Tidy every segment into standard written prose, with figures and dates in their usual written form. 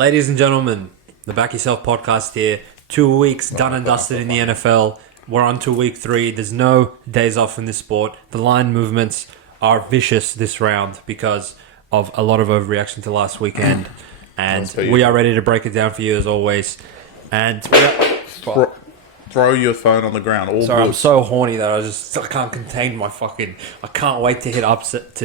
Ladies and gentlemen, the Back Yourself Podcast here. 2 weeks done and dusted in the NFL. We're on to week 3. There's no days off in this sport. The line movements are vicious this round because of a lot of overreaction to last weekend. And we are ready to break it down for you as always. And throw your phone on the ground. Sorry, I'm so horny that I can't contain my I can't wait to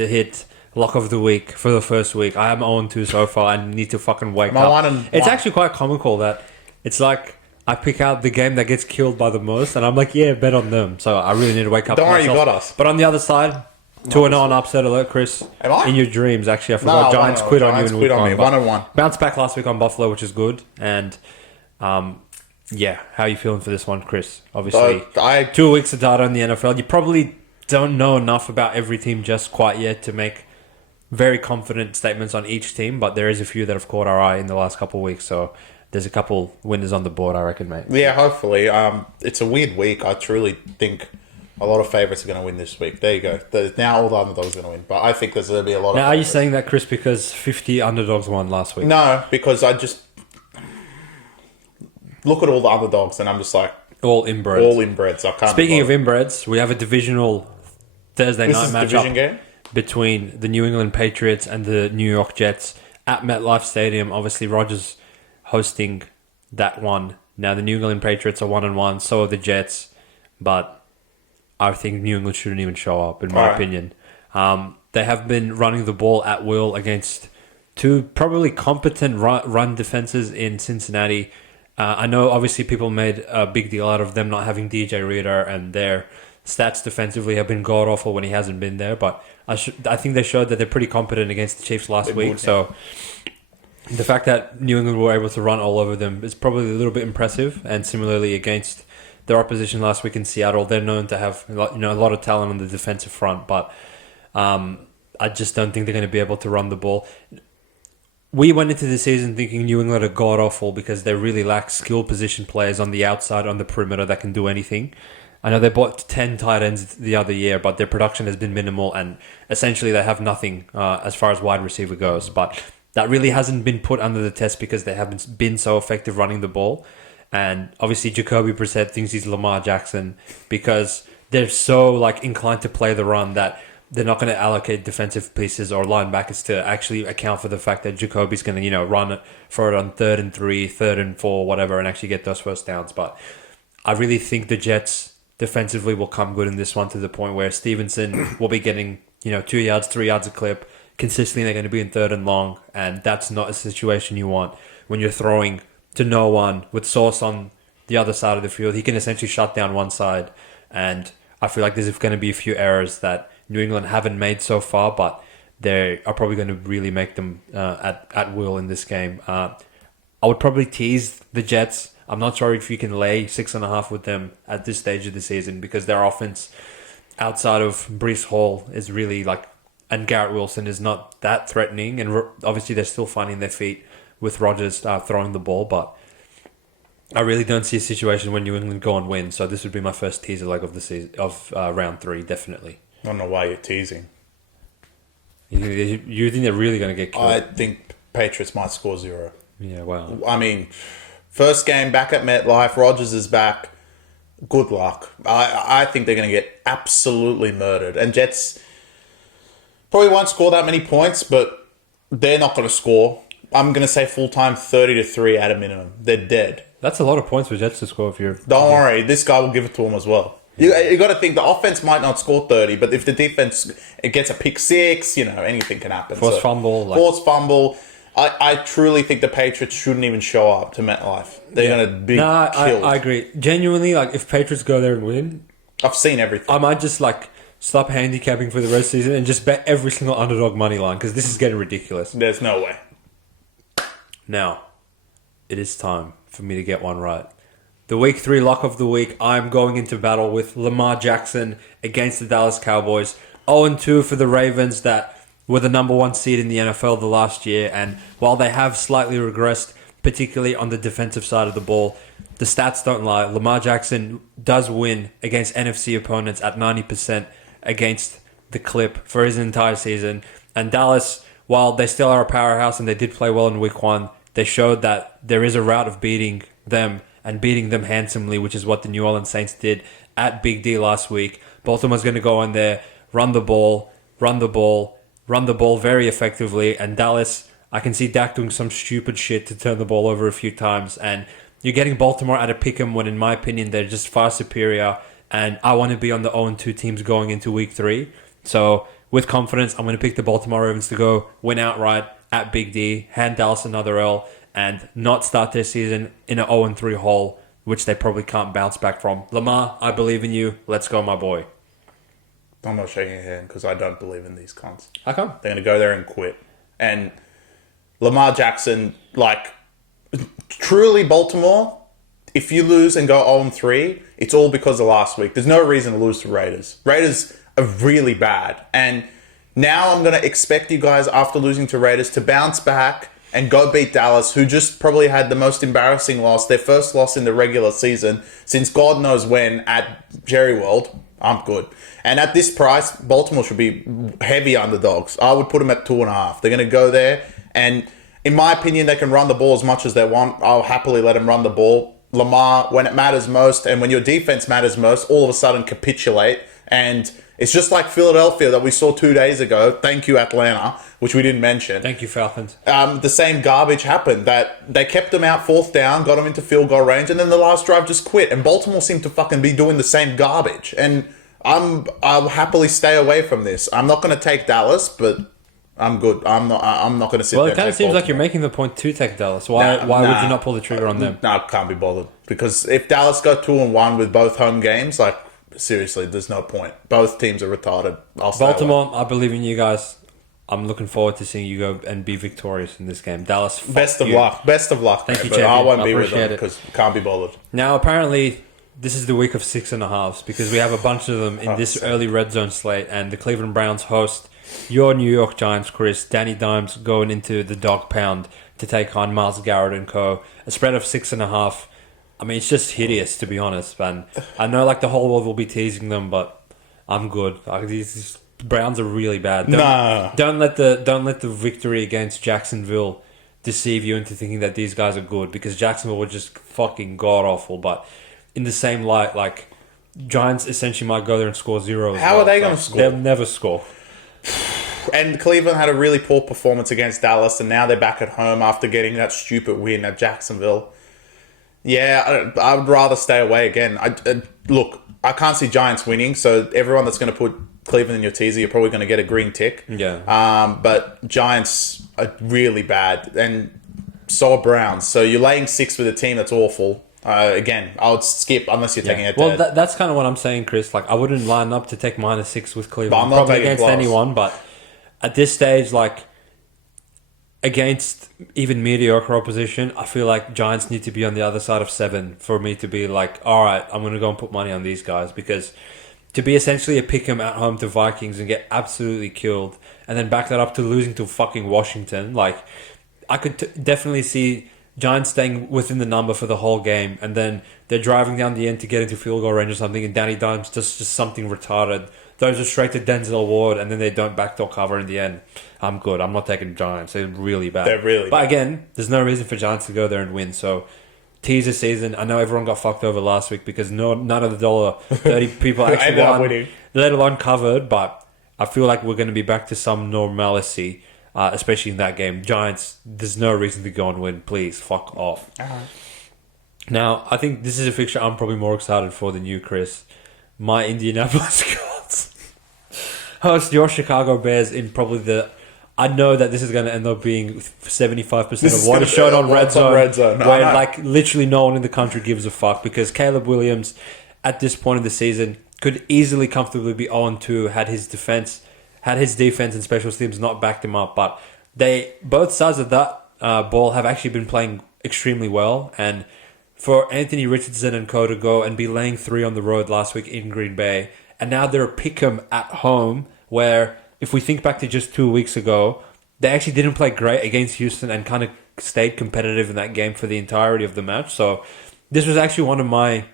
hit lock of the week for the first week. I am 0-2 so far. I need to fucking wake up. It's actually quite comical that it's like I pick out the game that gets killed by the most, and I'm like, yeah, bet on them. So I really need to wake up. Don't worry, you got us. But on the other side, 2-0 on upset alert, Chris. Am I? In your dreams, actually. I forgot. Giants quit on you in week 1. 1-1. Bounced back last week on Buffalo, which is good. And yeah, how are you feeling for this one, Chris? Obviously, 2 weeks of data in the NFL. You probably don't know enough about every team just quite yet to make very confident statements on each team, but there is a few that have caught our eye in the last couple of weeks, so there's a couple winners on the board, I reckon, mate. Yeah, hopefully. It's a weird week. I truly think a lot of favourites are going to win this week. There you go. Now all the underdogs are going to win, but I think there's going to be a lot of Now, are you saying that, Chris, because 50 underdogs won last week? No, because I just look at all the underdogs and I'm just like... All inbreds. All inbreds. I can't. Speaking of inbreds, we have a divisional Thursday night matchup. Division game? Between the New England Patriots and the New York Jets at MetLife Stadium. Obviously, Rodgers hosting that one. Now, the New England Patriots are 1-1, so are the Jets, but I think New England shouldn't even show up, in my opinion. They have been running the ball at will against two probably competent run defenses in Cincinnati. I know, obviously, people made a big deal out of them not having DJ Reader, and their stats defensively have been god-awful when he hasn't been there, but I think they showed that they're pretty competent against the Chiefs last week. So the fact that New England were able to run all over them is probably a little bit impressive. And similarly against their opposition last week in Seattle, they're known to have a lot of talent on the defensive front, but I just don't think they're going to be able to run the ball. We went into the season thinking New England are god-awful because they really lack skill position players on the outside, on the perimeter that can do anything. I know they bought 10 tight ends the other year, but their production has been minimal, and essentially they have nothing as far as wide receiver goes. But that really hasn't been put under the test because they haven't been so effective running the ball. And obviously Jacoby Brissett thinks he's Lamar Jackson because they're so inclined to play the run that they're not going to allocate defensive pieces or linebackers to actually account for the fact that Jacoby's going to run it for it on 3rd and 3, 3rd and 4, whatever, and actually get those first downs. But I really think the Jets defensively will come good in this one to the point where Stevenson will be getting 2 yards, 3 yards a clip. Consistently, they're going to be in 3rd and long, and that's not a situation you want when you're throwing to no one with Sauce on the other side of the field. He can essentially shut down one side, and I feel like there's going to be a few errors that New England haven't made so far, but they are probably going to really make them at will in this game. I would probably tease the Jets. I'm not sure if you can lay 6.5 with them at this stage of the season because their offense outside of Breece Hall is really and Garrett Wilson is not that threatening. And obviously they're still finding their feet with Rodgers throwing the ball. But I really don't see a situation when New England go and win. So this would be my first teaser leg of the season of round 3, definitely. I don't know why you're teasing. You think they're really going to get killed? I think Patriots might score 0. Yeah, well. I mean, first game back at MetLife, Rodgers is back. Good luck. I think they're going to get absolutely murdered. And Jets probably won't score that many points, but they're not going to score. I'm going to say full-time 30-3 at a minimum. They're dead. That's a lot of points for Jets to score if you're... Don't worry. This guy will give it to them as well. You got to think the offense might not score 30, but if the defense it gets a pick 6, anything can happen. Forced fumble. Forced fumble. I truly think the Patriots shouldn't even show up to MetLife. They're going to be killed. I agree. Genuinely, if Patriots go there and win... I've seen everything. I might just, stop handicapping for the rest of the season and just bet every single underdog money line because this is getting ridiculous. There's no way. Now, it is time for me to get one right. The week 3 lock of the week, I'm going into battle with Lamar Jackson against the Dallas Cowboys. 0-2 for the Ravens that were the number 1 seed in the NFL the last year. And while they have slightly regressed, particularly on the defensive side of the ball, the stats don't lie. Lamar Jackson does win against NFC opponents at 90% against the clip for his entire season. And Dallas, while they still are a powerhouse and they did play well in week 1, They showed that there is a route of beating them and beating them handsomely, which is what the New Orleans Saints did at Big D last week. Baltimore's going to go in there, run the ball very effectively. And Dallas, I can see Dak doing some stupid shit to turn the ball over a few times. And you're getting Baltimore at a pick'em when, in my opinion, they're just far superior. And I want to be on the 0-2 teams going into week 3. So with confidence, I'm going to pick the Baltimore Ravens to go win outright at Big D, hand Dallas another L, and not start their season in an 0-3 hole, which they probably can't bounce back from. Lamar, I believe in you. Let's go, my boy. I'm not shaking your hand because I don't believe in these cons. How come? They're going to go there and quit. And Lamar Jackson, like, truly Baltimore, if you lose and go 0-3, it's all because of last week. There's no reason to lose to Raiders. Raiders are really bad. And now I'm going to expect you guys, after losing to Raiders, to bounce back and go beat Dallas, who just probably had the most embarrassing loss, their first loss in the regular season since God knows when at Jerry World. I'm good. And at this price, Baltimore should be heavy underdogs. I would put them at 2.5. They're going to go there, and in my opinion, they can run the ball as much as they want. I'll happily let them run the ball. Lamar, when it matters most, and when your defense matters most, all of a sudden capitulate. And it's just like Philadelphia that we saw 2 days ago. Thank you, Atlanta, which we didn't mention. Thank you, Falcons. The same garbage happened, that they kept them out 4th down, got them into field goal range, and then the last drive just quit. And Baltimore seemed to fucking be doing the same garbage. And I'll happily stay away from this. I'm not going to take Dallas, but I'm good. I'm not going to sit there. Well, it kind of seems like you're making the point to take Dallas. Why would you not pull the trigger on them? No, can't be bothered. Because if Dallas go 2-1 with both home games, like, seriously, there's no point. Both teams are retarded. Baltimore, I believe in you guys. I'm looking forward to seeing you go and be victorious in this game. Dallas, best of luck. Best of luck. Thank you, but I won't be with appreciate them because can't be bothered. Now, apparently, this is the week of 6.5s because we have a bunch of them in this early red zone slate, and the Cleveland Browns host your New York Giants, Chris. Danny Dimes going into the dog pound to take on Myles Garrett and co. A spread of 6.5. I mean, it's just hideous, to be honest, man. I know, like, the whole world will be teasing them, but I'm good. Like, these Browns are really bad. Don't let the victory against Jacksonville deceive you into thinking that these guys are good, because Jacksonville were just fucking god awful. But in the same light, like, Giants essentially might go there and score 0. How are they going to score? They'll never score. And Cleveland had a really poor performance against Dallas, and now they're back at home after getting that stupid win at Jacksonville. Yeah, I would rather stay away again. Look, I can't see Giants winning, so everyone that's going to put Cleveland in your teaser, you're probably going to get a green tick. Yeah. But Giants are really bad, and so are Browns. So you're laying 6 with a team that's awful. Again, I would skip unless you're taking it. Well, that's kind of what I'm saying, Chris. Like, I wouldn't line up to take -6 with Cleveland. But I'm not probably taking against close. anyone, but at this stage, like, against even mediocre opposition, I feel like Giants need to be on the other side of 7 for me to be like, all right, I'm going to go and put money on these guys, because to be essentially a pick'em at home to Vikings and get absolutely killed and then back that up to losing to fucking Washington, like, I could definitely see Giants staying within the number for the whole game, and then they're driving down the end to get into field goal range or something, and Danny Dimes just something retarded. Those are straight to Denzel Ward, and then they don't backdoor cover in the end. I'm good. I'm not taking Giants. They're really bad. But again, there's no reason for Giants to go there and win. So, teaser season. I know everyone got fucked over last week because none of the $1.30 people actually won, let alone covered. But I feel like we're going to be back to some normalcy, especially in that game. Giants, there's no reason to go and win. Please, fuck off. Now, I think this is a fixture I'm probably more excited for than you, Chris. My Indianapolis Colts host your Chicago Bears in probably the... I know that this is going to end up being 75% of what is shown on Red Zone, where like literally no one in the country gives a fuck, because Caleb Williams at this point in the season could easily comfortably be 0-2 had his defense and special teams not backed him up. But both sides of that ball have actually been playing extremely well, and for Anthony Richardson and co to go and be laying 3 on the road last week in Green Bay, and now they're a pick'em at home, where if we think back to just 2 weeks ago, they actually didn't play great against Houston and kind of stayed competitive in that game for the entirety of the match. So this was actually one of my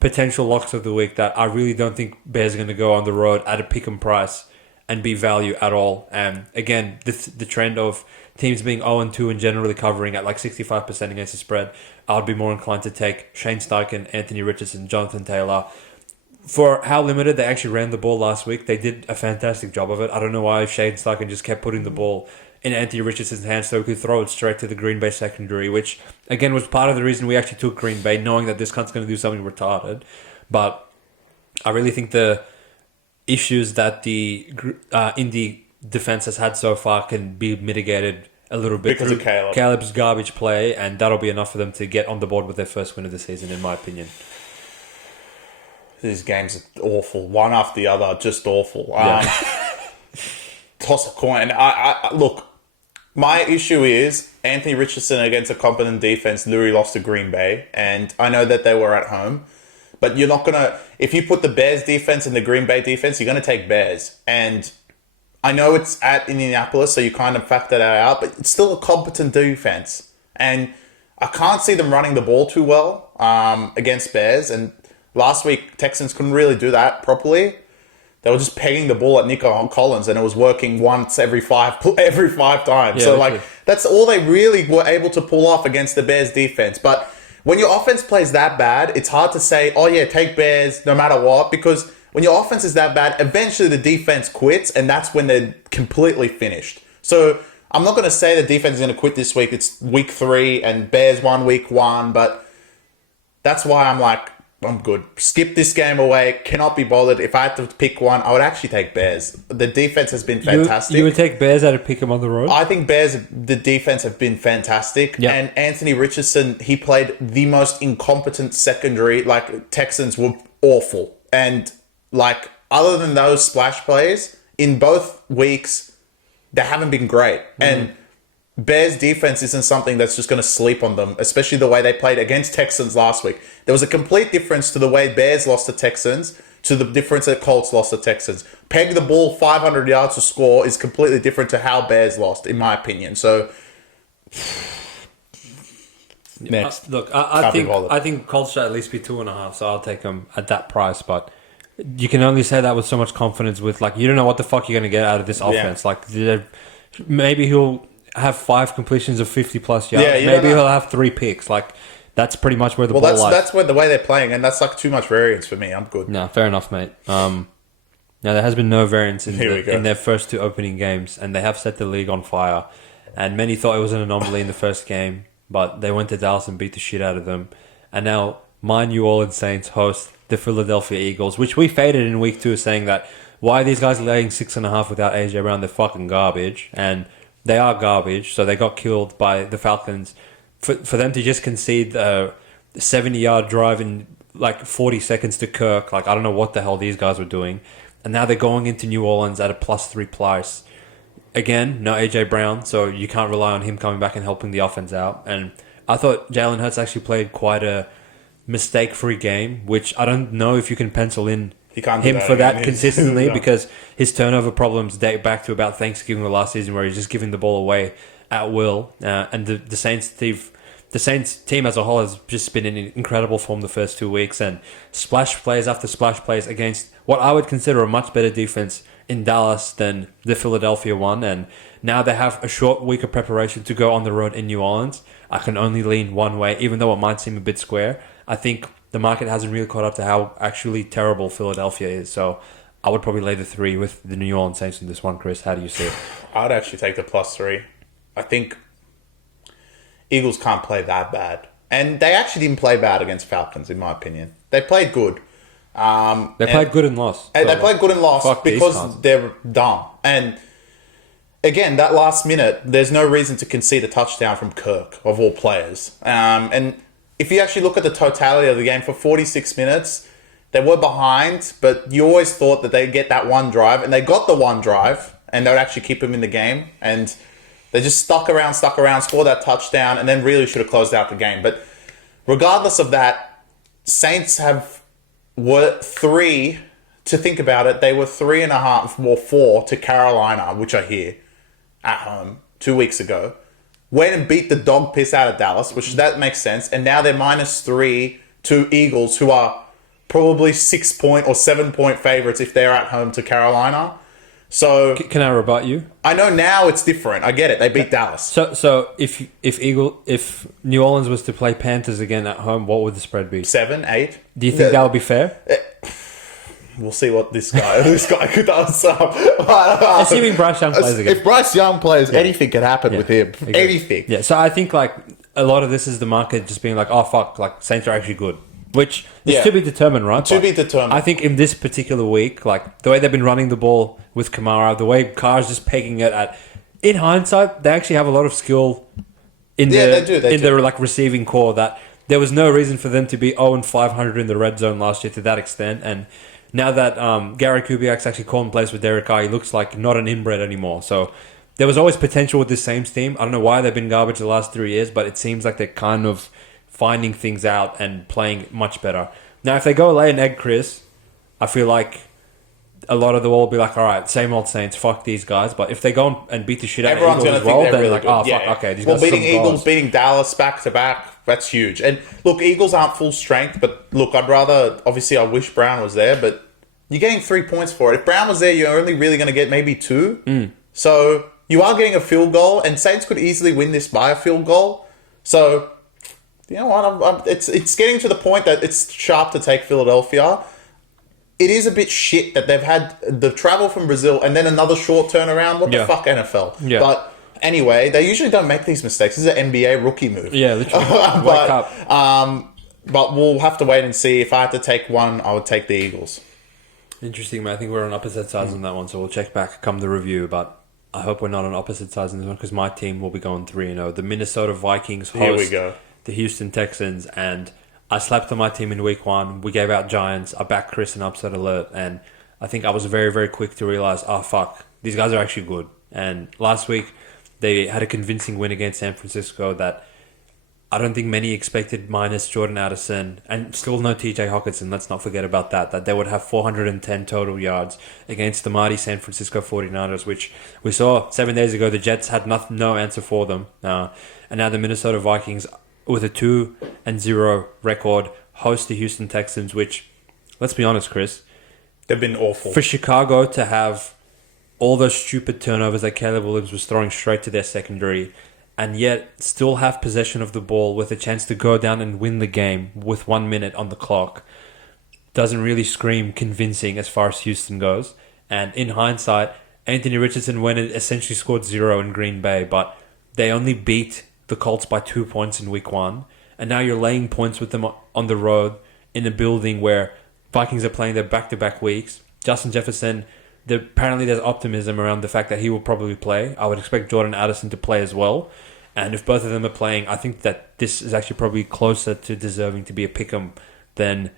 potential locks of the week, that I really don't think Bears are going to go on the road at a pick'em price and be value at all. Again, the trend of teams being 0-2 and generally covering at like 65% against the spread, I would be more inclined to take Shane Steichen, Anthony Richardson, Jonathan Taylor. For how limited they actually ran the ball last week, they did a fantastic job of it. I don't know why Shane Steichen just kept putting the ball in Anthony Richardson's hands so he could throw it straight to the Green Bay secondary, which, again, was part of the reason we actually took Green Bay, knowing that this cunt's going to do something retarded. But I really think the issues that the Indy defense has had so far can be mitigated a little bit because of Caleb. Caleb's garbage play, and that'll be enough for them to get on the board with their first win of the season, in my opinion. These games are awful. One after the other, just awful. Toss a coin. I look, my issue is Anthony Richardson against a competent defense literally lost to Green Bay, and I know that they were at home, but you're not going to... If you put the Bears defense and the Green Bay defense, you're going to take Bears. And I know it's at Indianapolis, so you kind of factor that out, but it's still a competent defense. And I can't see them running the ball too well against Bears, and last week, Texans couldn't really do that properly. They were just pegging the ball at Nico Collins, and it was working once every five times. Yeah, so, that's all they really were able to pull off against the Bears defense. But when your offense plays that bad, it's hard to say, oh, yeah, take Bears no matter what, because when your offense is that bad, eventually the defense quits, and that's when they're completely finished. So, I'm not going to say the defense is going to quit this week. It's week 3, and Bears won week 1, but that's why I'm like, I'm good. Skip this game away. Cannot be bothered. If I had to pick one, I would actually take Bears. The defense has been fantastic. You would take Bears out of pick them on the road? I think Bears, the defense have been fantastic. Yep. And Anthony Richardson, he played the most incompetent secondary. Like, Texans were awful. And, like, other than those splash plays, in both weeks, they haven't been great. And Bears defense isn't something that's just going to sleep on them, especially the way they played against Texans last week. There was a complete difference to the way Bears lost to Texans to the difference that Colts lost to Texans. Peg the ball 500 yards to score is completely different to how Bears lost, in my opinion. So, next. Look, I think Colts should at least be 2.5, so I'll take them at that price. But you can only say that with so much confidence with, like, you don't know what the fuck you're going to get out of this offense. Yeah. Like, maybe he'll have 5 completions of 50-plus yards. Yeah, maybe he'll have 3 picks. Like, that's pretty much where the ball lies. That's where the way they're playing, and that's like too much variance for me. I'm good. No, fair enough, mate. Now, there has been no variance in their first 2 opening games, and they have set the league on fire. And many thought it was an anomaly in the first game, but they went to Dallas and beat the shit out of them. And now, my New Orleans Saints host the Philadelphia Eagles, which we faded in week 2, saying that, why are these guys laying 6.5 without AJ Brown? They're fucking garbage. And they are garbage, so they got killed by the Falcons. For them to just concede a 70-yard drive in like 40 seconds to Kirk, like, I don't know what the hell these guys were doing. And now they're going into New Orleans at a +3 price. Again, no AJ Brown, so you can't rely on him coming back and helping the offense out. And I thought Jalen Hurts actually played quite a mistake-free game, which I don't know if you can pencil in him for that consistently because his turnover problems date back to about Thanksgiving of last season, where he's just giving the ball away at will. And the Saints team as a whole has just been in incredible form the first 2 weeks, and splash plays after splash plays against what I would consider a much better defense in Dallas than the Philadelphia one. And now they have a short week of preparation to go on the road in New Orleans. I can only lean one way, even though it might seem a bit square. I think the market hasn't really caught up to how actually terrible Philadelphia is. So I would probably lay the 3 with the New Orleans Saints in this one, Chris. How do you see it? I'd actually take the +3. I think Eagles can't play that bad. And they actually didn't play bad against Falcons, in my opinion. They played good. They played good and lost. And they played good and lost because they're dumb. And again, that last minute, there's no reason to concede a touchdown from Kirk, of all players. And if you actually look at the totality of the game, for 46 minutes, they were behind, but you always thought that they'd get that one drive, and they got the one drive, and they would actually keep them in the game. And they just stuck around, scored that touchdown, and then really should have closed out the game. But regardless of that, Saints were 3, to think about it, they were 3.5 or 4 to Carolina, which I hear, at home 2 weeks ago. Went and beat the dog piss out of Dallas, which that makes sense. And now they're -3 to Eagles, who are probably 6-point or 7-point favorites if they're at home to Carolina. So Can I rebut you? I know now it's different. I get it. They beat Dallas. So if New Orleans was to play Panthers again at home, what would the spread be? 7, 8. Do you think that would be fair? We'll see what this guy does. Assuming Bryce Young plays again. If Bryce Young plays, anything can happen with him. Exactly. Anything. Yeah, so I think like a lot of this is the market just being like, oh fuck, like Saints are actually good, which is to be determined, right? To be determined. I think in this particular week, like the way they've been running the ball with Kamara, the way Carr's just pegging it at. In hindsight, they actually have a lot of skill in their like receiving core. That there was no reason for them to be 0-500 in the red zone last year to that extent, and. Now that Gary Kubiak's actually calling plays with Derek Carr, he looks like not an inbred anymore. So there was always potential with this Saints team. I don't know why they've been garbage the last 3 years, but it seems like they're kind of finding things out and playing much better. Now, if they go lay an egg, Chris, I feel like a lot of the world will be like, all right, same old Saints, fuck these guys. But if they go and beat the shit out of Eagles as well, then really like, good. oh, fuck, okay. These well, guys beating Eagles, goals. beating Dallas back-to-back, that's huge. And look, Eagles aren't full strength, but look, obviously I wish Brown was there, but you're getting 3 points for it. If Brown was there, you're only really going to get maybe 2. So you are getting a field goal, and Saints could easily win this by a field goal. So, you know what? It's getting to the point that it's sharp to take Philadelphia. It is a bit shit that they've had the travel from Brazil and then another short turnaround. What the fuck, NFL? Yeah. But anyway, they usually don't make these mistakes. This is an NBA rookie move. Yeah, literally. Wake up. But we'll have to wait and see. If I had to take one, I would take the Eagles. Interesting, man. I think we're on opposite sides on that one, so we'll check back come the review. But I hope we're not on opposite sides on this one because my team will be going 3-0. The Minnesota Vikings host the Houston Texans, and I slept on my team in week 1. We gave out Giants. I backed Chris in upset alert, and I think I was very, very quick to realize, oh fuck, these guys are actually good. And last week they had a convincing win against San Francisco that I don't think many expected, minus Jordan Addison, and still no TJ Hawkinson, let's not forget about that they would have 410 total yards against the mighty San Francisco 49ers, which we saw 7 days ago. The Jets had no answer for them. And now the Minnesota Vikings, with a 2-0 record, host the Houston Texans, which, let's be honest, Chris, they've been awful. For Chicago to have all those stupid turnovers that Caleb Williams was throwing straight to their secondary, and yet still have possession of the ball with a chance to go down and win the game with 1 minute on the clock, doesn't really scream convincing as far as Houston goes. And in hindsight, Anthony Richardson went and essentially scored 0 in Green Bay, but they only beat the Colts by 2 points in week 1. And now you're laying points with them on the road in a building where Vikings are playing their back-to-back weeks. Justin Jefferson, apparently there's optimism around the fact that he will probably play. I would expect Jordan Addison to play as well. And if both of them are playing, I think that this is actually probably closer to deserving to be a pick'em than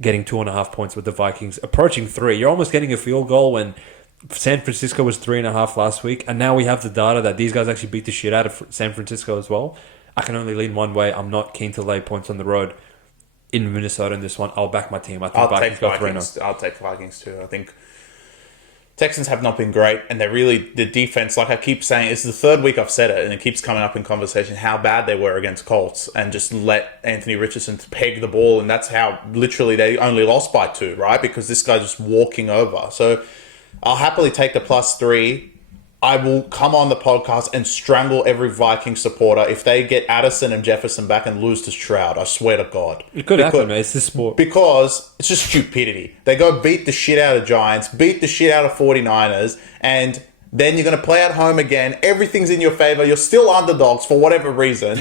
getting 2.5 points with the Vikings approaching 3. You're almost getting a field goal when San Francisco was 3.5 last week. And now we have the data that these guys actually beat the shit out of San Francisco as well. I can only lean one way. I'm not keen to lay points on the road in Minnesota in this one. I'll back my team. I think Vikings go 3-0. I'll take Vikings too. I think Texans have not been great, and they're really, the defense, like I keep saying, it's the third week I've said it, and it keeps coming up in conversation how bad they were against Colts, and just let Anthony Richardson peg the ball, and that's how literally they only lost by 2, right? Because this guy's just walking over. So I'll happily take the +3. I will come on the podcast and strangle every Viking supporter if they get Addison and Jefferson back and lose to Stroud. I swear to God. It could happen, man. It's the sport. Because it's just stupidity. They go beat the shit out of Giants, beat the shit out of 49ers, and then you're going to play at home again. Everything's in your favor. You're still underdogs for whatever reason.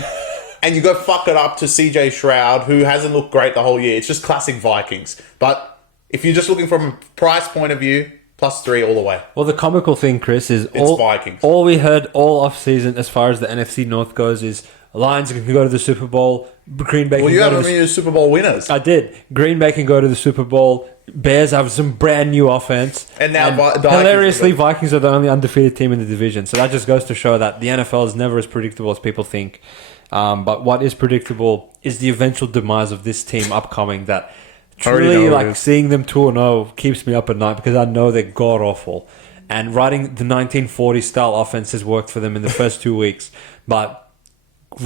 And you go fuck it up to CJ Stroud, who hasn't looked great the whole year. It's just classic Vikings. But if you're just looking from a price point of view, +3 all the way. Well, the comical thing, Chris, is Vikings. All we heard all off-season as far as the NFC North goes is Lions can go to the Super Bowl. Green Bay. Well, you haven't been Super Bowl winners. I did. Green Bay can go to the Super Bowl. Bears have some brand new offense. And now, hilariously, Vikings are the only undefeated team in the division. So that just goes to show that the NFL is never as predictable as people think. But what is predictable is the eventual demise of this team upcoming. That truly, like seeing them 2-0 keeps me up at night because I know they're god awful. And writing the 1940 style offense has worked for them in the first 2 weeks, but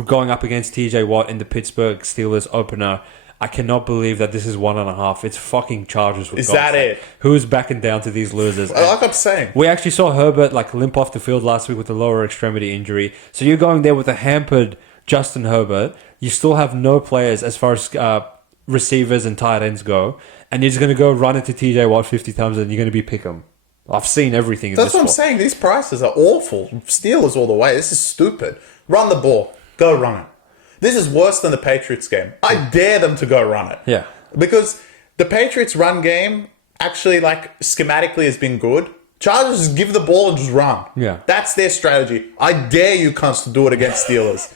going up against TJ Watt in the Pittsburgh Steelers opener, I cannot believe that this is 1.5. It's fucking Chargers. With Is that it? Who's backing down to these losers? Like I'm saying. We actually saw Herbert limp off the field last week with a lower extremity injury. So you're going there with a hampered Justin Herbert. You still have no players as far as receivers and tight ends go. And you're just going to go run into TJ Watt 50 times and you're going to be pick 'em. I've seen everything. That's what I'm saying. These prices are awful. Steelers all the way. This is stupid. Run the ball. Go run it. This is worse than the Patriots game. I dare them to go run it. Yeah. Because the Patriots run game actually schematically has been good. Chargers just give the ball and just run. Yeah. That's their strategy. I dare you cunts to do it against Steelers.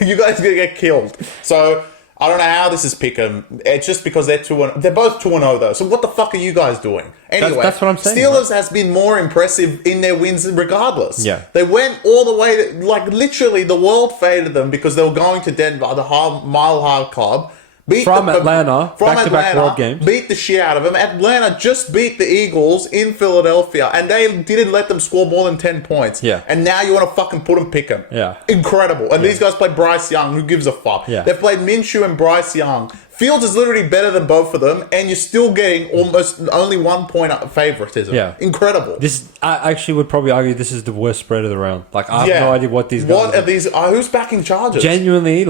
You guys are going to get killed. So I don't know how this is pick'em. It's just because they're both 2-0 though. So what the fuck are you guys doing? Anyway, that's what I'm saying. Steelers has been more impressive in their wins regardless. Yeah. They went all the way literally the world faded them because they were going to Denver, the Mile High Club. Atlanta, back-to-back road games. Beat the shit out of them. Atlanta just beat the Eagles in Philadelphia, and they didn't let them score more than 10 points. Yeah. And now you want to fucking put them, pick them. Yeah. Incredible. And these guys played Bryce Young. Who gives a fuck? Yeah. They've played Minshew and Bryce Young. Fields is literally better than both of them, and you're still getting almost only 1 point favoritism. Yeah. Incredible. I actually would probably argue this is the worst spread of the round. I have no idea what these guys What are these? Who's backing Chargers? Genuinely,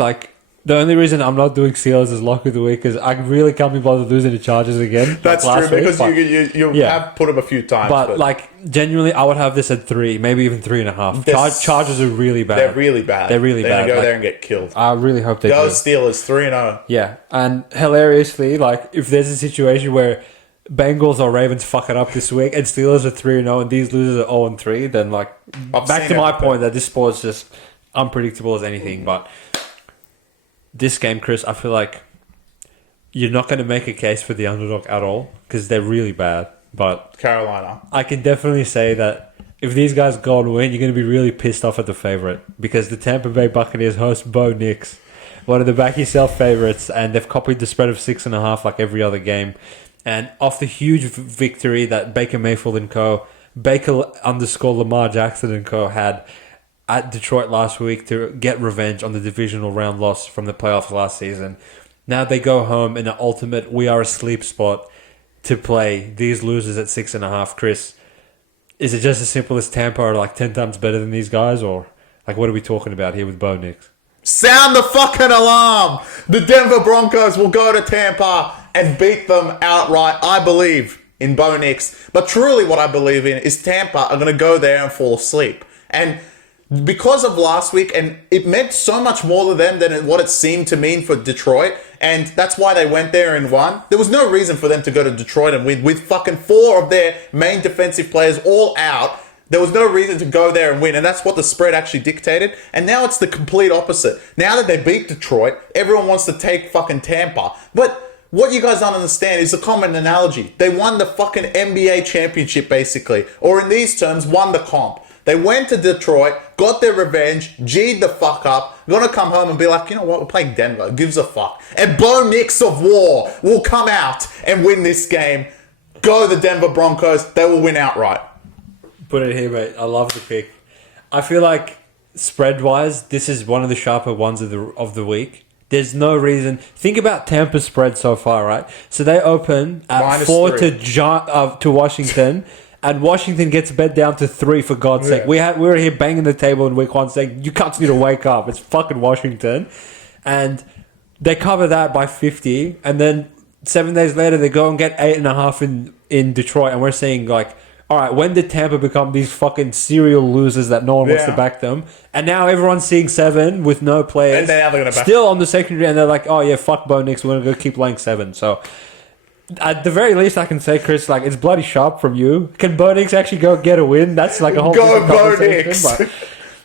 the only reason I'm not doing Steelers as lock of the week is I really can't be bothered losing the Chargers again. That's true because you have put them a few times. But genuinely, I would have this at 3, maybe even 3.5. Chargers are really bad. They're really bad. They're really bad. They're going to go there and get killed. I really hope they Go do. Steelers 3-0. Yeah, and hilariously, if there's a situation where Bengals or Ravens fuck it up this week and Steelers are 3-0 and these losers are 0-3, then back to my point that this sport is just unpredictable as anything. But this game, Chris, I feel like you're not going to make a case for the underdog at all because they're really bad. But Carolina. I can definitely say that if these guys go and win, you're going to be really pissed off at the favorite because the Tampa Bay Buccaneers host Bo Nix, one of the back-yourself favorites, and they've copied the spread of 6.5 like every other game. And off the huge victory that Baker Mayfield and co, Baker_Lamar Jackson and co had at Detroit last week to get revenge on the divisional round loss from the playoffs last season. Now they go home in an ultimate we are asleep spot to play these losers at 6.5. Chris, is it just as simple as Tampa are 10 times better than these guys, or what are we talking about here with Bo Nix? Sound the fucking alarm! The Denver Broncos will go to Tampa and beat them outright. I believe in Bo Nix. But truly what I believe in is Tampa are going to go there and fall asleep. And because of last week, and it meant so much more to them than what it seemed to mean for Detroit, and that's why they went there and won. There was no reason for them to go to Detroit and win with fucking 4 of their main defensive players all out. There was no reason to go there and win, and that's what the spread actually dictated. And now it's the complete opposite. Now that they beat Detroit, everyone wants to take fucking Tampa. But what you guys don't understand is the common analogy. They won the fucking NBA championship, basically. Or in these terms, won the comp. They went to Detroit, got their revenge, G'd the fuck up, gonna come home and be like, you know what, we're playing Denver, gives a fuck. And Bo Nix of War will come out and win this game. Go the Denver Broncos, they will win outright. Put it here, mate. I love the pick. I feel like spread-wise, this is one of the sharper ones of the week. There's no reason. Think about Tampa's spread so far, right? So they open at -4 to Washington. And Washington gets bet down to 3, for God's sake. We were here banging the table in week 1 saying, you cunts need to wake up. It's fucking Washington. And they cover that by 50. And then 7 days later, they go and get 8.5 in Detroit. And we're saying, all right, when did Tampa become these fucking serial losers that no one wants to back them? And now everyone's seeing 7 with no players. And now they're going to back still on the secondary. And they're like, oh, yeah, fuck Bo Nix. We're going to go keep laying 7. So at the very least, I can say, Chris, it's bloody sharp from you. Can Bo Nix actually go get a win? That's a whole different conversation. But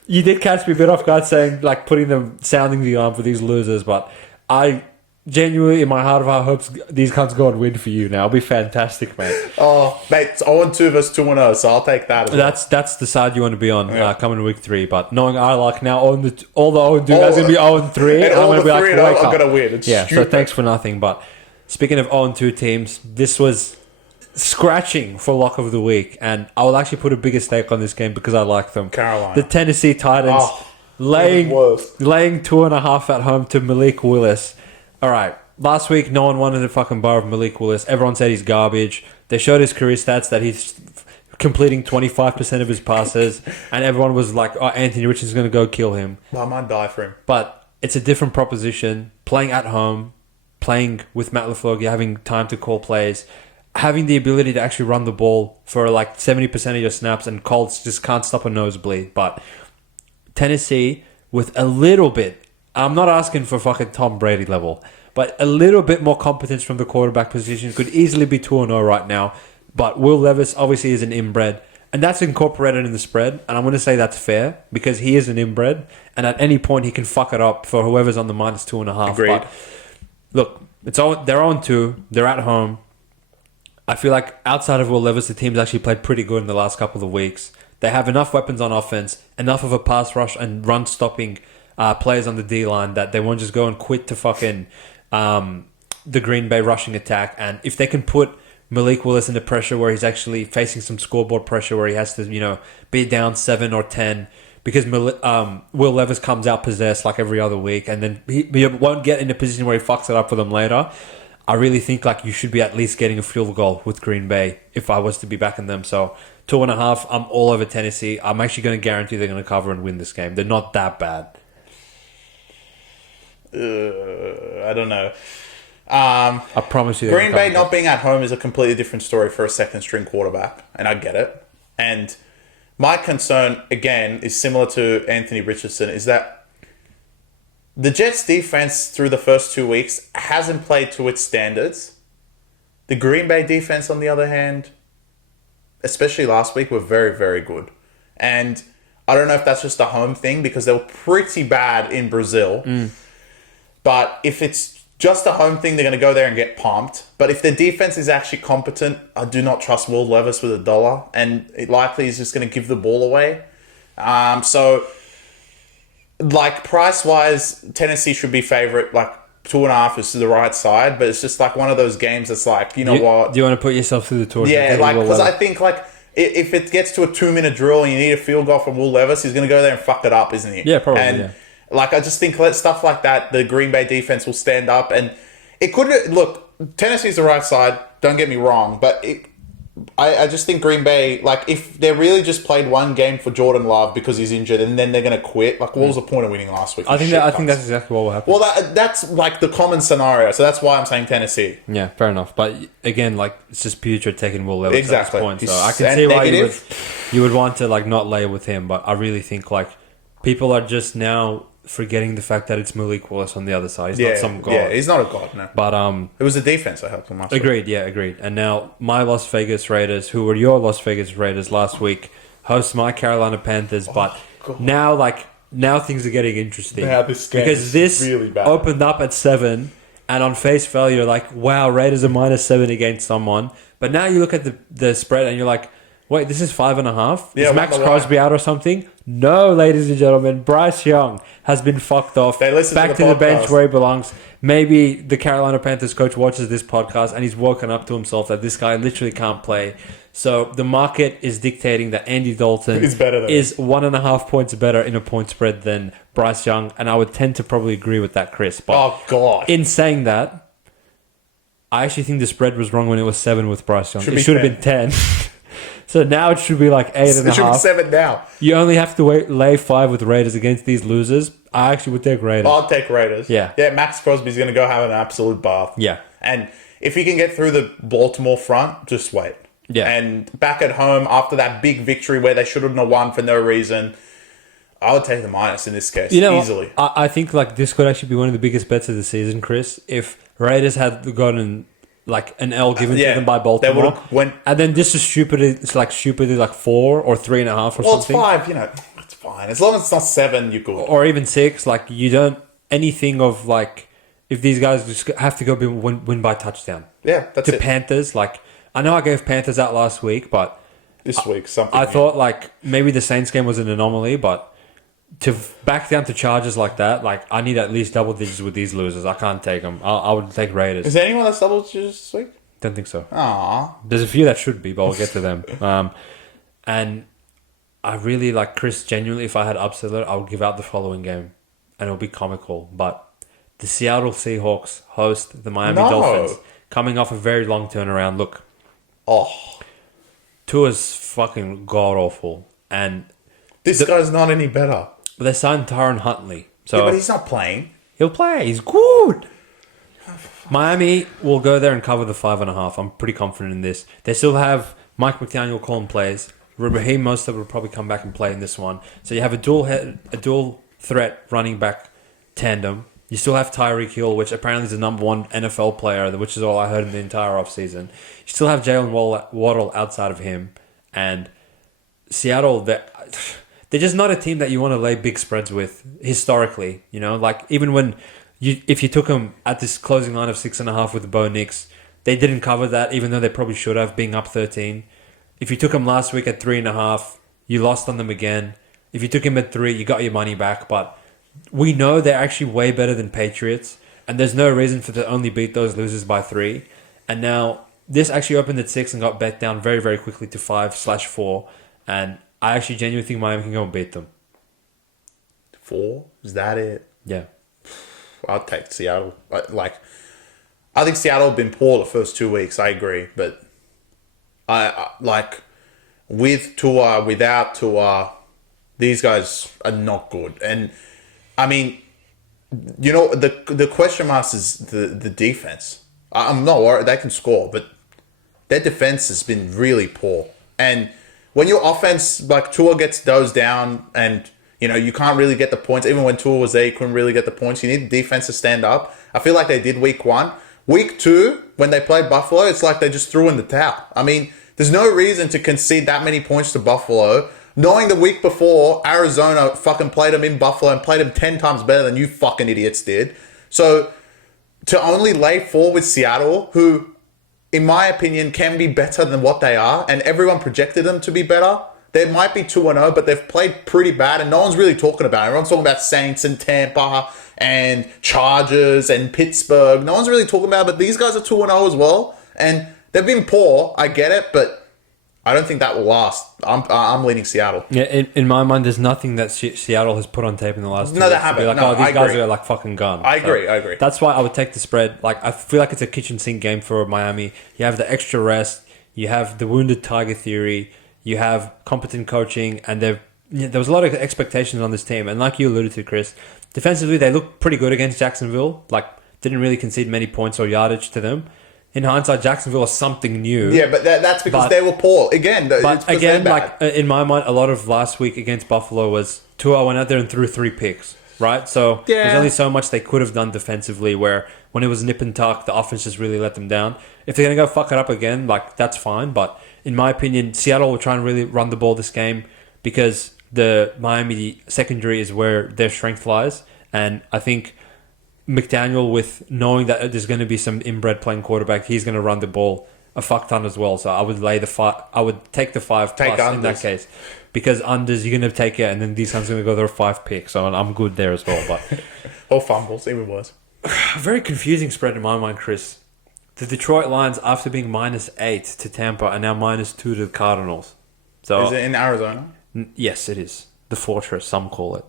you did catch me a bit off guard saying, putting them, sounding the alarm for these losers. But I genuinely, in my heart of our hopes, these cunts go and win for you now. It'll be fantastic, mate. Oh, mate, it's 0-2 versus 2-0, so I'll take that as well. That's the side you want to be on coming to week 3. But knowing I now all the 0-2 guys going to be 0-3. And I'm all going to the be 3-0 are going to win. It's stupid. So thanks for nothing. But speaking of 0-2 teams, this was scratching for lock of the week. And I will actually put a bigger stake on this game because I like them. Carolina. The Tennessee Titans laying 2.5 at home to Malik Willis. All right. last week, no one wanted to fucking borrow Malik Willis. Everyone said he's garbage. They showed his career stats that he's completing 25% of his passes, and everyone was like, "Oh, Anthony Richardson's going to go kill him." Well, I might die for him. But it's a different proposition. Playing at home, playing with Matt LaFleur, you're having time to call plays, having the ability to actually run the ball for like 70% of your snaps, and Colts just can't stop a nosebleed. But Tennessee, with a little bit, I'm not asking for fucking Tom Brady level, but a little bit more competence from the quarterback position, could easily be 2-0 right now. But Will Levis obviously is an inbred, and that's incorporated in the spread. And I'm going to say that's fair because he is an inbred, and at any point he can fuck it up for whoever's on the -2.5. Agreed. But look, they're on 2. They're at home. I feel like outside of Will Levis, the team's actually played pretty good in the last couple of weeks. They have enough weapons on offense, enough of a pass rush and run stopping players on the D line that they won't just go and quit to fucking the Green Bay rushing attack. And if they can put Malik Willis into pressure where he's actually facing some scoreboard pressure where he has to, be down 7 or 10 because Will Levis comes out possessed like every other week, and then he won't get in a position where he fucks it up for them later. I really think like you should be at least getting a field goal with Green Bay if I was to be backing them. So 2.5, I'm all over Tennessee. I'm actually going to guarantee they're going to cover and win this game. They're not that bad. I don't know. I promise you. Green Bay not being at home is a completely different story for a second-string quarterback, and I get it. And my concern, again, is similar to Anthony Richardson, is that the Jets' defense through the first 2 weeks hasn't played to its standards. The Green Bay defense, on the other hand, especially last week, were very, very good. And I don't know if that's just a home thing because they were pretty bad in Brazil. But if it's just a home thing, they're going to go there and get pumped. But if the defense is actually competent, I do not trust Will Levis with $1. And it likely is just going to give the ball away. So, like, price-wise, Tennessee should be favorite. Like, 2.5 is to the right side. But it's just like one of those games that's like, what? Do you want to put yourself through the torture? Yeah, because I think, like, if it gets to a 2-minute drill and you need a field goal from Will Levis, he's going to go there and fuck it up, isn't he? Yeah, probably, And, like, I just think stuff like that, the Green Bay defense will stand up. And it could... Look, Tennessee's the right side. Don't get me wrong. But I just think Green Bay... Like, if they really just played one game for Jordan Love because he's injured and then they're going to quit, like, what was the point of winning last week? I think that's exactly what will happen. Well, that's, like, the common scenario. So that's why I'm saying Tennessee. Yeah, fair enough. But, again, like, it's just putrid taking Will Levis exactly. at this point. So I can see why you would want to, like, not lay with him. But I really think, like, people are just now... forgetting the fact that it's Malik Willis on the other side. He's not some god. Yeah, he's not a god, no. But it was the defense that helped him last week. Agreed. And now my Las Vegas Raiders, who were your Las Vegas Raiders last week, host my Carolina Panthers. But now things are getting interesting. Now this game because this really bad. Opened up at 7, and on face value, you're like, wow, Raiders are -7 against someone. But now you look at the spread and you're like, wait, this is 5.5? Yeah, is Max Crosby out or something? No, ladies and gentlemen. Bryce Young has been fucked off. Back to the bench where he belongs. Maybe the Carolina Panthers coach watches this podcast and he's woken up to himself that this guy literally can't play. So the market is dictating that Andy Dalton is 1.5 points better in a point spread than Bryce Young. And I would tend to probably agree with that, Chris. But God. In saying that, I actually think the spread was wrong when it was 7 with Bryce Young. It should have been 10. So now it should be like 8.5. It should be 7 now. You only have to lay 5 with Raiders against these losers. I actually would take Raiders. I'll take Raiders. Yeah. Yeah, Max Crosby's going to go have an absolute bath. Yeah. And if he can get through the Baltimore front, just wait. Yeah. And back at home, after that big victory where they shouldn't have won for no reason, I would take the minus in this case, easily. I think like this could actually be one of the biggest bets of the season, Chris. If Raiders had gotten... like an L given to them by Baltimore, and then this is stupidly like 4 or 3.5 or something. Well, it's 5. It's fine as long as it's not 7. You could, or even 6. Like you don't anything of like if these guys just have to go win by touchdown. Yeah, that's it. Panthers. Like I know I gave Panthers out last week, but this week something. I thought like maybe the Saints game was an anomaly, but to back down to Chargers like that, like I need at least double digits with these losers. I can't take them. I would take Raiders. Is there anyone that's double digits this week? Don't think so. Aww. There's a few that should be, but I'll get to them. And I really like Chris. Genuinely, if I had upset it, I would give out the following game, and it'll be comical. But The Seattle Seahawks host the Miami No. Dolphins, coming off a very long turnaround. Look, Oh, Tua's fucking god-awful. And this guy's not any better. they signed Tyron Huntley. So Yeah, but he's not playing. he'll play. He's good. Miami will go there and cover the 5.5. I'm pretty confident in this. They still have Mike McDaniel calling plays. Raheem Mostert will probably come back and play in this one. So you have a dual threat running back tandem. You still have Tyreek Hill, which apparently is the number one NFL player, which is all I heard in the entire offseason. You still have Jalen Waddle outside of him. And Seattle, they're just not a team that you want to lay big spreads with historically. You know, like even when if you took them at this closing line of 6.5 with the Bo Nix, they didn't cover that, even though they probably should have, being up 13. If you took them last week at 3.5, you lost on them again. If you took him at 3, you got your money back. But we know they're actually way better than Patriots, and there's no reason for to only beat those losers by 3. And now this actually opened at 6 and got bet down very, very quickly to 5/4. And I actually genuinely think Miami can go and beat them. 4? Is that it? Yeah. I'll take Seattle. I think Seattle have been poor the first 2 weeks. I agree, but I like with Tua, without Tua, these guys are not good. And I mean, you know, the question mark is the defense. I'm not worried they can score, but their defense has been really poor. And when your offense, like Tua, gets dozed down and you know, you can't really get the points. Even when Tua was there, you couldn't really get the points. You need the defense to stand up. I feel like they did week 1. Week 2, when they played Buffalo, it's like they just threw in the towel. I mean, there's no reason to concede that many points to Buffalo, knowing the week before, Arizona fucking played them in Buffalo and played them 10 times better than you fucking idiots did. So, to only lay 4 with Seattle, who, in my opinion, can be better than what they are, and everyone projected them to be better. They might be 2-0, but they've played pretty bad, and no one's really talking about it. Everyone's talking about Saints and Tampa and Chargers and Pittsburgh. No one's really talking about it, but these guys are 2-0 as well, and they've been poor. I get it, but I don't think that will last. I'm leaning Seattle. Yeah, in my mind, there's nothing that Seattle has put on tape in the last 2 No, they weeks to be haven't. like, No, these I guys agree. are like fucking gone. I agree. That's why I would take the spread. Like, I feel like it's a kitchen sink game for Miami. You have the extra rest. You have the wounded tiger theory. You have competent coaching, and there was a lot of expectations on this team. And like you alluded to, Chris, defensively they looked pretty good against Jacksonville. Like, didn't really concede many points or yardage to them. In hindsight, Jacksonville is something new. Yeah, but that's because they were poor. Again, like in my mind, a lot of last week against Buffalo was Tua went out there and threw 3 picks, right? So there's only so much they could have done defensively where when it was nip and tuck, the offense just really let them down. If they're going to go fuck it up again, like, that's fine. But in my opinion, Seattle will try and really run the ball this game because the Miami secondary is where their strength lies. And I think McDaniel, with knowing that there's going to be some inbred playing quarterback, he's going to run the ball a fuck ton as well. So I would lay I would take the 5 plus unders in that case, because unders you're going to take it, and then these times going to go there 5 picks. So I'm good there as well. But or fumbles, even worse. A very confusing spread in my mind, Chris. The Detroit Lions, after being -8 to Tampa, are now -2 to the Cardinals. So is it in Arizona? Yes, it is. The Fortress, some call it.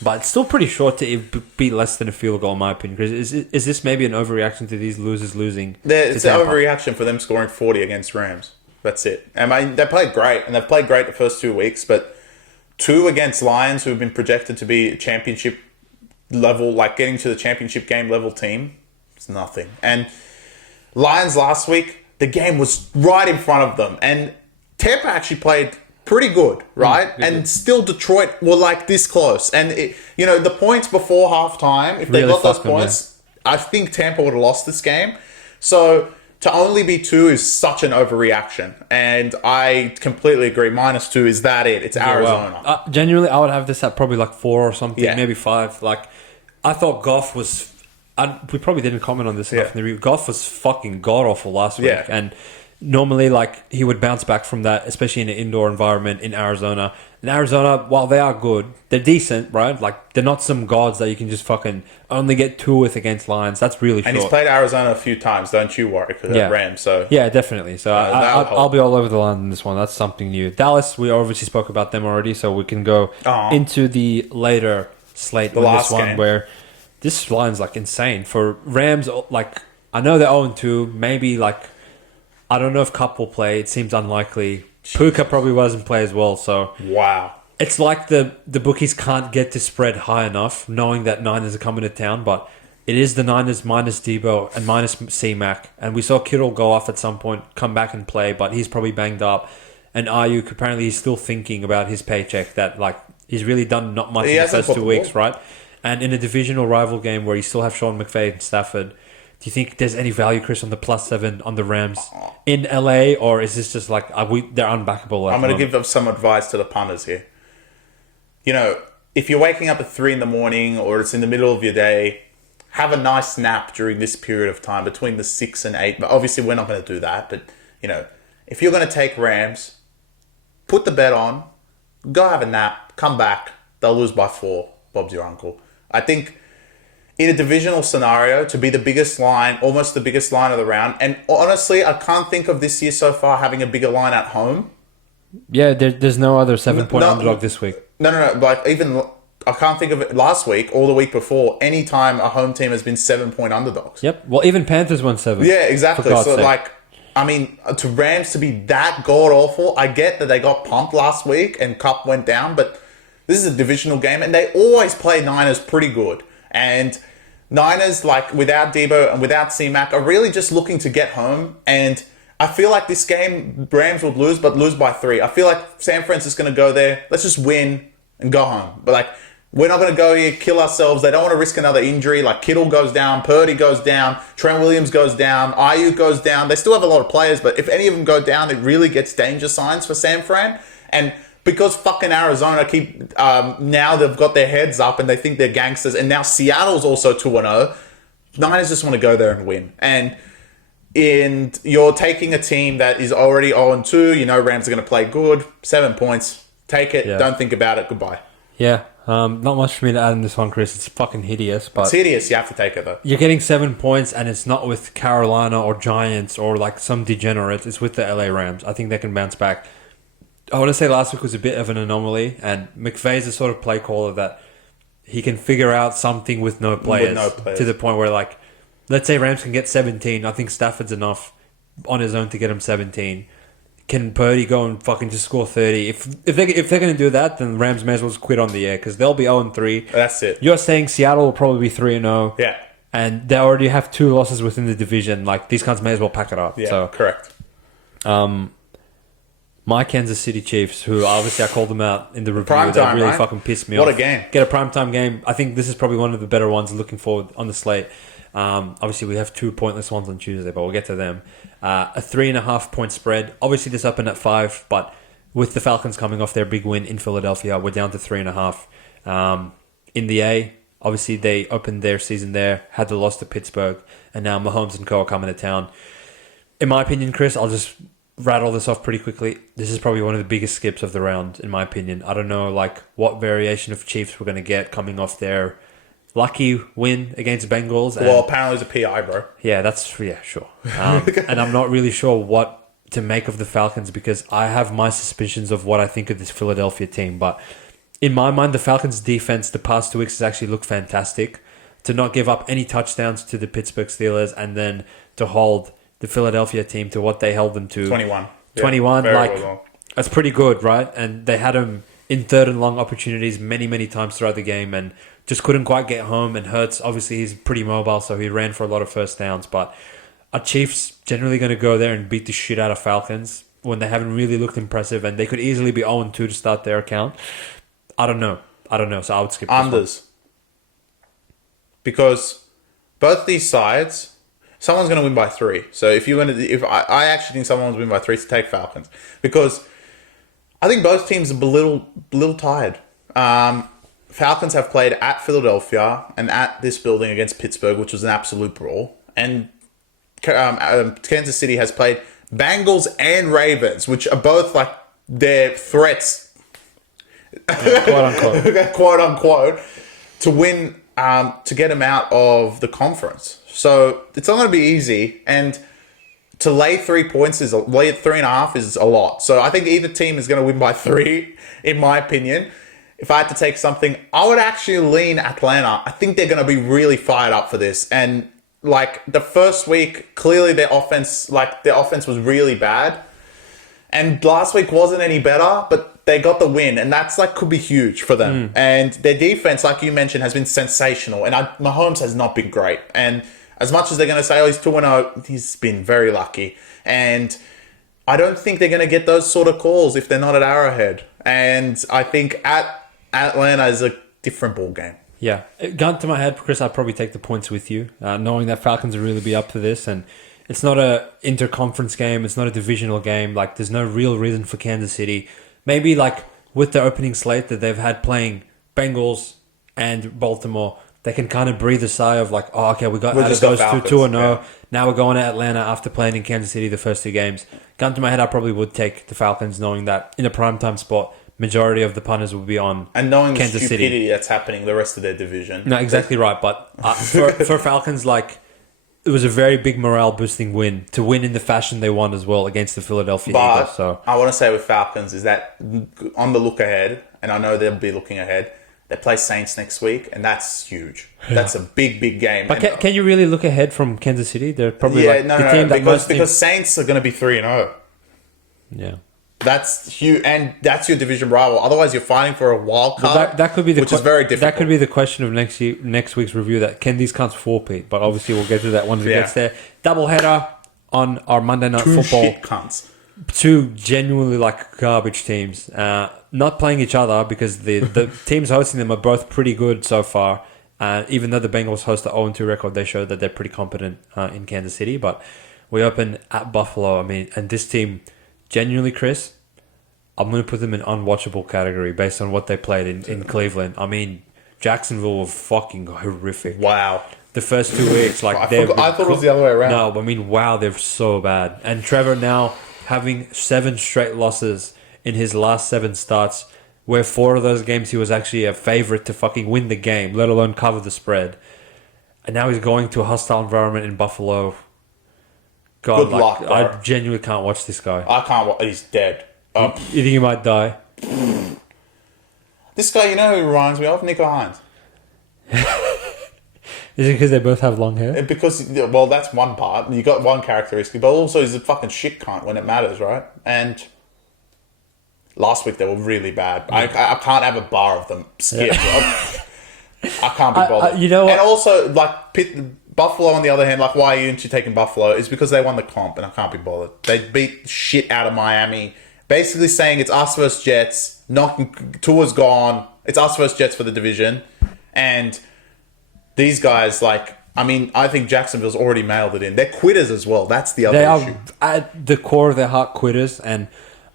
But it's still pretty short to be less than a field goal, in my opinion. Is this maybe an overreaction to these losers losing? It's an overreaction for them scoring 40 against Rams. That's it. I mean, they played great, and they've played great the first 2 weeks, but 2 against Lions, who have been projected to be championship level, like getting to the championship game level team, it's nothing. And Lions last week, the game was right in front of them, and Tampa actually played pretty good, right? And still Detroit were like this close. And, the points before halftime, if they got those points, I think Tampa would have lost this game. So to only be 2 is such an overreaction. And I completely agree. -2 is that it. It's Arizona. Well, genuinely, I would have this at probably like 4 or something, maybe 5. Like, I thought Goff was... we probably didn't comment on this enough in the review. Goff was fucking god-awful last week. And normally, like, he would bounce back from that, especially in an indoor environment in Arizona. In Arizona, while they are good, they're decent, right? Like, they're not some gods that you can just fucking only get 2 with against Lions. That's really short. And he's played Arizona a few times, don't you worry, because of Rams. So yeah, definitely. So I'll be all over the line in this one. That's something new. Dallas, we obviously spoke about them already, so we can go into the later slate the with last this one game. where this line's like insane for Rams. Like I know they're 0-2. Maybe like I don't know if Cup will play. It seems unlikely. Puka probably doesn't play as well. So Wow. it's like the bookies can't get to spread high enough, knowing that Niners are coming to town. But it is the Niners minus Debo and minus C-Mac. And we saw Kittle go off at some point, come back and play, but he's probably banged up. And Ayuk, apparently he's still thinking about his paycheck, that like he's really done not much in the first 2 weeks, right? And in a divisional rival game where you still have Sean McVay and Stafford, do you think there's any value, Chris, on the +7 on the Rams in LA, or is this just like they're unbackable? I'm going to give some advice to the punters here. You know, if you're waking up at 3 a.m. or it's in the middle of your day, have a nice nap during this period of time between the 6 and 8. But obviously, we're not going to do that. But you know, if you're going to take Rams, put the bet on, go have a nap, come back. They'll lose by 4. Bob's your uncle. I think in a divisional scenario, to be the biggest line, almost the biggest line of the round, and honestly, I can't think of this year so far having a bigger line at home. Yeah, there's no other 7-point underdog this week. No. Like even I can't think of it last week or the week before. Any time a home team has been 7-point underdogs. Yep. Well, even Panthers won 7. Yeah, exactly. So sake. like, I mean, to Rams to be that god awful, I get that they got pumped last week and Cup went down, but this is a divisional game, and they always play Niners pretty good. And Niners, like without Debo and without C-Mac, are really just looking to get home. And I feel like this game, Rams would lose, but lose by 3. I feel like San Francisco's going to go there. Let's just win and go home. But like, we're not going to go here, kill ourselves. They don't want to risk another injury. Like Kittle goes down, Purdy goes down, Trent Williams goes down, Ayuk goes down. They still have a lot of players, but if any of them go down, it really gets danger signs for San Fran. And because fucking Arizona keep now they've got their heads up and they think they're gangsters, and now Seattle's also 2-0. Niners just want to go there and win. And you're taking a team that is already 0-2. You know Rams are going to play good. 7 points. Take it. Yeah. Don't think about it. Goodbye. Yeah. Not much for me to add in this one, Chris. It's fucking hideous. But it's hideous. You have to take it, though. You're getting 7 points, and it's not with Carolina or Giants or like some degenerates. It's with the LA Rams. I think they can bounce back. I want to say last week was a bit of an anomaly, and McVay's the sort of play caller that he can figure out something with no players. To the point where, like, let's say Rams can get 17. I think Stafford's enough on his own to get him 17. Can Purdy go and fucking just score 30? If they're going to do that, then Rams may as well just quit on the air because they'll be 0-3. That's it. You're saying Seattle will probably be 3-0. Yeah. And they already have 2 losses within the division. Like, these guys may as well pack it up. Yeah, so, correct. My Kansas City Chiefs, who obviously I called them out in the review, prime that time, really right? fucking pissed me off. What a game. Get a primetime game. I think this is probably one of the better ones looking forward on the slate. Obviously, we have 2 pointless ones on Tuesday, but we'll get to them. A 3.5 point spread. Obviously, this up and at 5, but with the Falcons coming off their big win in Philadelphia, we're down to 3.5. In the A, obviously, they opened their season there, had the loss to Pittsburgh, and now Mahomes and co are coming to town. In my opinion, Chris, I'll just rattle this off pretty quickly. This is probably one of the biggest skips of the round, in my opinion. I don't know like what variation of Chiefs we're going to get coming off their lucky win against Bengals. And, well, apparently it's a PI, bro. Yeah, sure. And I'm not really sure what to make of the Falcons because I have my suspicions of what I think of this Philadelphia team. But in my mind, the Falcons' defense the past 2 weeks has actually looked fantastic. To not give up any touchdowns to the Pittsburgh Steelers and then to hold the Philadelphia team to what they held them to. 21. 21, yeah, like, well. That's pretty good, right? And they had them in 3rd and long opportunities many, many times throughout the game and just couldn't quite get home. And Hurts, obviously, he's pretty mobile, so he ran for a lot of first downs. But are Chiefs generally going to go there and beat the shit out of Falcons when they haven't really looked impressive and they could easily be 0-2 to start their account? I don't know. So I would skip this unders. Because both these sides, someone's going to win by 3. So if I actually think someone's win by 3, to take Falcons because I think both teams are a little tired. Falcons have played at Philadelphia and at this building against Pittsburgh, which was an absolute brawl, and Kansas City has played Bengals and Ravens, which are both like their threats, quote unquote, to win. To get them out of the conference. So it's not going to be easy. And to lay 3 points lay 3.5 is a lot. So I think either team is going to win by 3, in my opinion. if I had to take something, I would actually lean Atlanta. I think they're going to be really fired up for this. And like the first week, clearly their offense was really bad. And last week wasn't any better, but they got the win. And that's like could be huge for them. And their defense, like you mentioned, has been sensational. And Mahomes has not been great. And as much as they're going to say, oh, he's 2-0, he's been very lucky. And I don't think they're going to get those sort of calls if they're not at Arrowhead. And I think at Atlanta is a different ball game. Yeah. Gun to my head, Chris, I'd probably take the points with you, knowing that Falcons will really be up for this. And it's not a inter-conference game. It's not a divisional game. Like, there's no real reason for Kansas City. Maybe, like, with the opening slate that they've had playing Bengals and Baltimore, they can kind of breathe a sigh of, like, oh, okay, we got out of those 2-0. Yeah. Now we're going to Atlanta after playing in Kansas City the first two games. Gun to my head, I probably would take the Falcons, knowing that in a primetime spot, majority of the punters will be on and knowing Kansas the stupidity City. That's happening the rest of their division. No, exactly right. But for Falcons, like, it was a very big morale boosting win to win in the fashion they won as well against the Philadelphia Eagles. So I want to say with Falcons is that on the look ahead, and I know they'll be looking ahead. They play Saints next week, and that's huge. Yeah. That's a big, big game. But can you really look ahead from Kansas City? They're probably because Saints are going to be 3-0. Yeah. That's huge, and that's your division rival. Otherwise, you're fighting for a wild card, that could be which is very difficult. That could be the question of next week's review. That can these cunts four-peat? But obviously, we'll get to that once it gets there. Doubleheader on our Monday Night Football. Shit cunts. Two genuinely like garbage teams, not playing each other because the teams hosting them are both pretty good so far. Even though the Bengals host the 0-2 record, they show that they're pretty competent in Kansas City. But we open at Buffalo. I mean, and this team, genuinely, Chris, I'm going to put them in unwatchable category based on what they played in Cleveland. I mean, Jacksonville were fucking horrific. Wow. The first 2 weeks, like I thought it was the other way around. No, I mean, wow, they're so bad. And Trevor now having 7 straight losses in his last 7 starts, where 4 of those games he was actually a favorite to fucking win the game, let alone cover the spread. And now he's going to a hostile environment in Buffalo. God, good luck, bro. I genuinely can't watch this guy. I can't watch. He's dead. You think he might die? This guy, you know who he reminds me of? Nico Hines. Is it because they both have long hair? Because, well, that's one part. You got one characteristic, but also he's a fucking shit cunt when it matters, right? And last week they were really bad. I can't have a bar of them skip. I can't be bothered. You know what? And also, like, Buffalo, on the other hand, like, why aren't you taking Buffalo? It's because they won the comp, and I can't be bothered. They beat the shit out of Miami, basically saying it's us versus Jets. Tua's gone. It's us versus Jets for the division. And these guys, like, I mean, I think Jacksonville's already mailed it in. They're quitters as well. That's the other issue. They are, at the core of their heart, quitters. And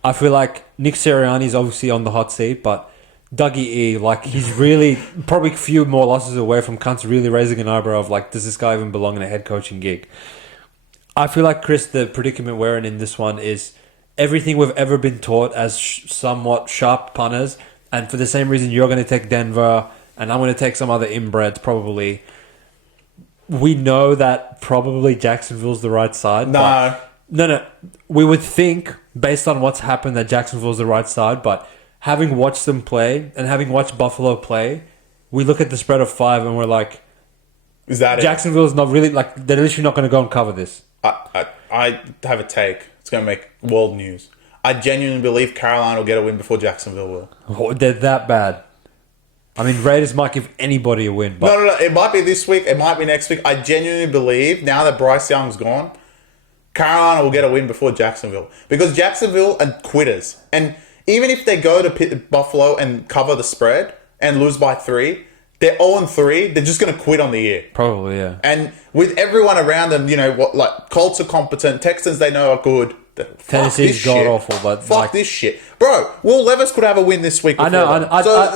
I feel like Nick Sirianni's obviously on the hot seat, but Dougie E, like, he's really probably a few more losses away from cunts really raising an eyebrow of, like, does this guy even belong in a head coaching gig? I feel like, Chris, the predicament we're in this one is everything we've ever been taught as somewhat sharp punters, and for the same reason you're going to take Denver and I'm going to take some other inbreds probably. We know that probably Jacksonville's the right side. No. We would think, based on what's happened, that Jacksonville's the right side, but having watched them play and having watched Buffalo play, we look at the spread of 5 and we're like, is that Jacksonville's not really, like, they're literally not going to go and cover this. I have a take. It's going to make world news. I genuinely believe Carolina will get a win before Jacksonville will. Oh, they're that bad. I mean, Raiders might give anybody a win. But No. It might be this week. It might be next week. I genuinely believe, now that Bryce Young's gone, Carolina will get a win before Jacksonville. Because Jacksonville are quitters. And even if they go to Buffalo and cover the spread and lose by 3, they're 0-3. They're just going to quit on the year. Probably, yeah. And with everyone around them, you know, what, like, Colts are competent. Texans, they know are good. Tennessee's god-awful, but... Fuck this shit. Bro, Will Levis could have a win this week. I know.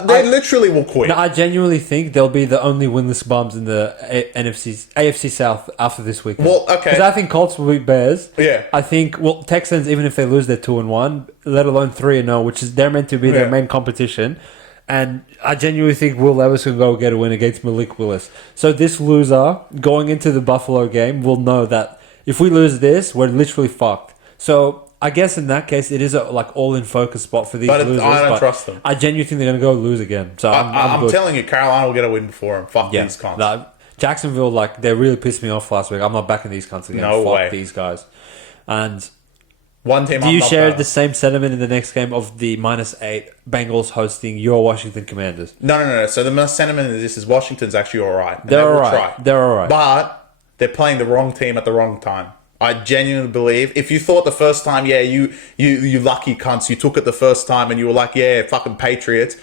They literally will quit. No, I genuinely think they'll be the only winless bums in the AFC South after this week. Well, okay. Because I think Colts will beat Bears. Yeah. I think, well, Texans, even if they lose, they're 2-1, let alone 3-0, which is they're meant to be their main competition. And I genuinely think Will Levis can go get a win against Malik Willis. So this loser, going into the Buffalo game, will know that if we lose this, we're literally fucked. So I guess in that case, it is a like all-in focus spot for these But losers. I don't trust them. I genuinely think they're going to go lose again. So I'm good. telling you, Carolina will get a win before them. Fuck these cunts. No, Jacksonville, like, they really pissed me off last week. I'm not backing these cunts again. No Fuck way. these guys. And One team. do you share the same sentiment in the next game of the -8 Bengals hosting your Washington Commanders? No. So the sentiment of this is Washington's actually all right. They're all right. They're all right. But they're playing the wrong team at the wrong time. I genuinely believe if you thought the first time, yeah, you lucky cunts, you took it the first time and you were like, yeah, fucking Patriots.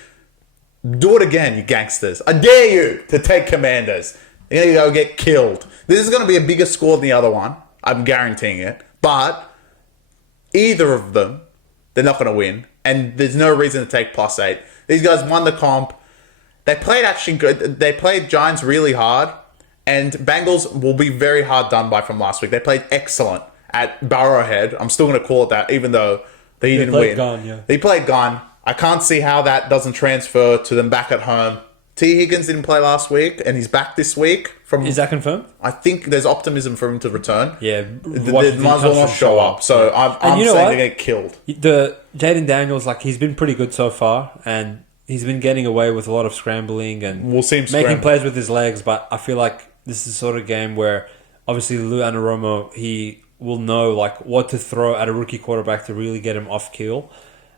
Do it again, you gangsters. I dare you to take Commanders. You're going to go get killed. This is going to be a bigger score than the other one. I'm guaranteeing it. But either of them, they're not going to win. And there's no reason to take +8. These guys won the comp. They played actually good. They played Giants really hard. And Bengals will be very hard done by from last week. They played excellent at Burrowhead. I'm still going to call it that, even though they didn't win. They played gun. I can't see how that doesn't transfer to them back at home. T. Higgins didn't play last week, and he's back this week. Is that confirmed? I think there's optimism for him to return. Yeah. They might as well not show up. So I'm saying they're going to get killed. The Jaden Daniels, like, he's been pretty good so far, and he's been getting away with a lot of scrambling and we'll see him making plays with his legs, but I feel like this is the sort of game where obviously Lou Anarumo, he will know like what to throw at a rookie quarterback to really get him off keel.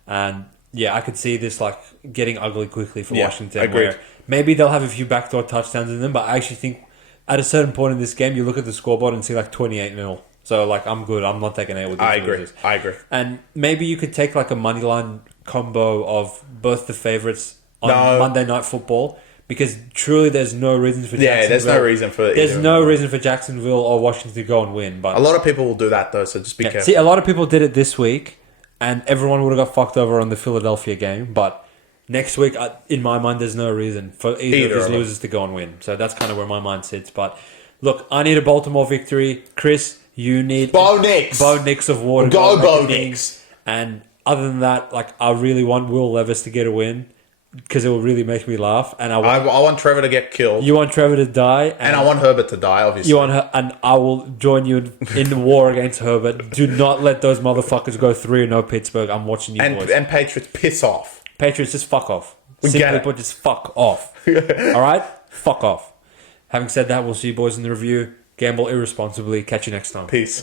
And yeah, I could see this like getting ugly quickly for Washington. Agreed. Where maybe they'll have a few backdoor touchdowns in them, but I actually think at a certain point in this game, you look at the scoreboard and see like 28-0. So like I'm good. I'm not taking it with these losers. I agree. And maybe you could take like a money line combo of both the favorites on Monday Night Football. Because truly, there's no reason for Jacksonville. Yeah, there's no reason for There's no reason for Jacksonville or Washington to go and win. But a lot of people will do that though, so just be careful. See, a lot of people did it this week, and everyone would have got fucked over on the Philadelphia game. But next week, in my mind, there's no reason for either of these losers to go and win. So that's kind of where my mind sits. But look, I need a Baltimore victory. Chris, you need Bo Nix. Bo Nix of water. Go Bo Nix. And other than that, like I really want Will Levis to get a win. Because it will really make me laugh, and I want Trevor to get killed. You want Trevor to die, and I want Herbert to die. Obviously, you want her, and I will join you in the war against Herbert. Do not let those motherfuckers go 3-0 Pittsburgh. I'm watching you boys. And Patriots, piss off. Patriots, just fuck off. Simply put, just fuck off. All right, fuck off. Having said that, we'll see you boys in the review. Gamble irresponsibly. Catch you next time. Peace.